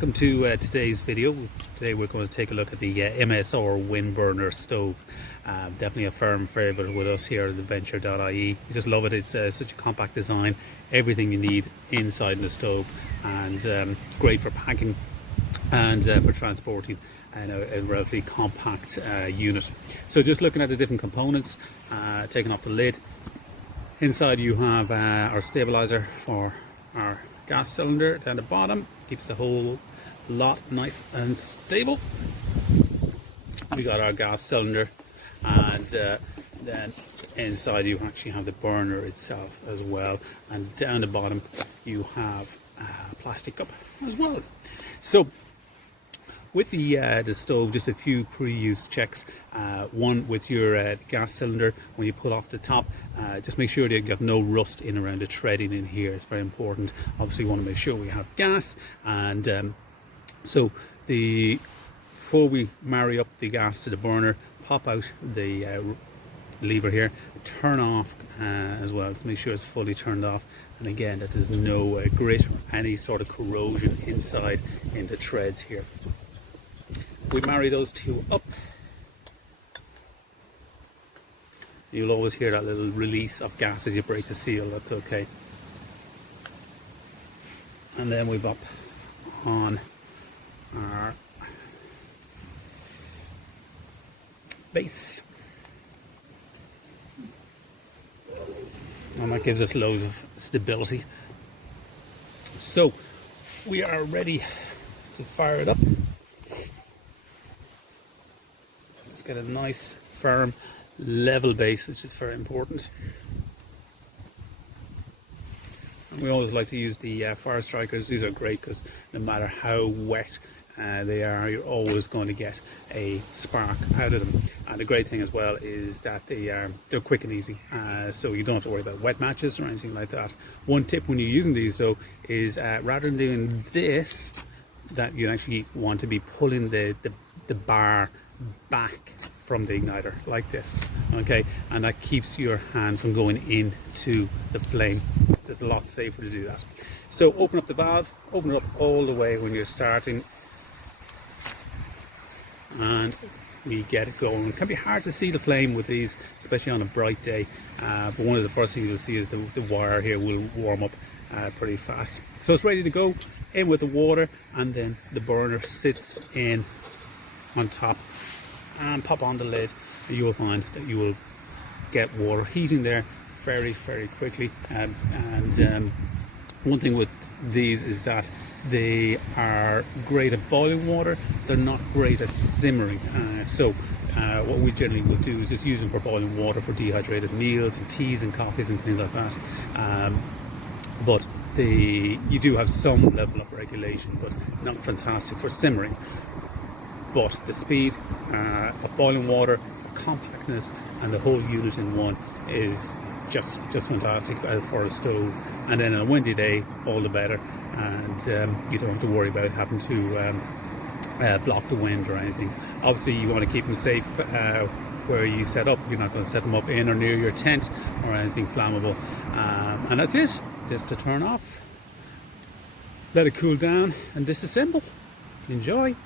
Welcome to today's video. Today we're going to take a look at the MSR Windburner Stove. Definitely a firm favourite with us here at adventure.ie. We just love it. It's such a compact design, everything you need inside the stove, and great for packing and for transporting a relatively compact unit. So just looking at the different components, taking off the lid. Inside you have our stabilizer for our gas cylinder down the bottom, keeps the whole lot nice and stable. We got our gas cylinder, and then inside you actually have the burner itself as well, and down the bottom you have a plastic cup as well. So with the stove, just a few pre-use checks. One, with your gas cylinder, when you pull off the top, just make sure that you've got no rust in around the threading in here. It's very important. Obviously we want to make sure we have gas, and so before we marry up the gas to the burner, pop out the lever here, turn off as well to make sure it's fully turned off, and again that there's no grit or any sort of corrosion inside in the threads here. We marry those two up. You'll always hear that little release of gas as you break the seal. That's okay. And then we pop on our base, and that gives us loads of stability. So we are ready to fire it up. Let's get a nice firm level base, which is very important. And we always like to use the fire strikers. These are great because no matter how wet they are, you're always going to get a spark out of them. And the great thing as well is that they're quick and easy, so you don't have to worry about wet matches or anything like that. One tip when you're using these though is rather than doing this, that you actually want to be pulling the bar back from the igniter like this, okay, and that keeps your hand from going into the flame. So it's a lot safer to do that. So open up the valve, open it up all the way when you're starting, and we get it going. It can be hard to see the flame with these, especially on a bright day, but one of the first things you'll see is the wire here will warm up pretty fast. So it's ready to go in with the water, and then the burner sits in on top, and pop on the lid, and you will find that you will get water heating there very quickly. And one thing with these is that they are great at boiling water, they're not great at simmering. So what we generally will do is just use them for boiling water for dehydrated meals and teas and coffees and things like that. But you do have some level of regulation, but not fantastic for simmering. But the speed of boiling water, compactness, and the whole unit in one is just fantastic for a stove. And then on a windy day, all the better, and you don't have to worry about having to block the wind or anything. Obviously you want to keep them safe where you set up. You're not going to set them up in or near your tent or anything flammable. And that's it, just to turn off, let it cool down, and disassemble. Enjoy.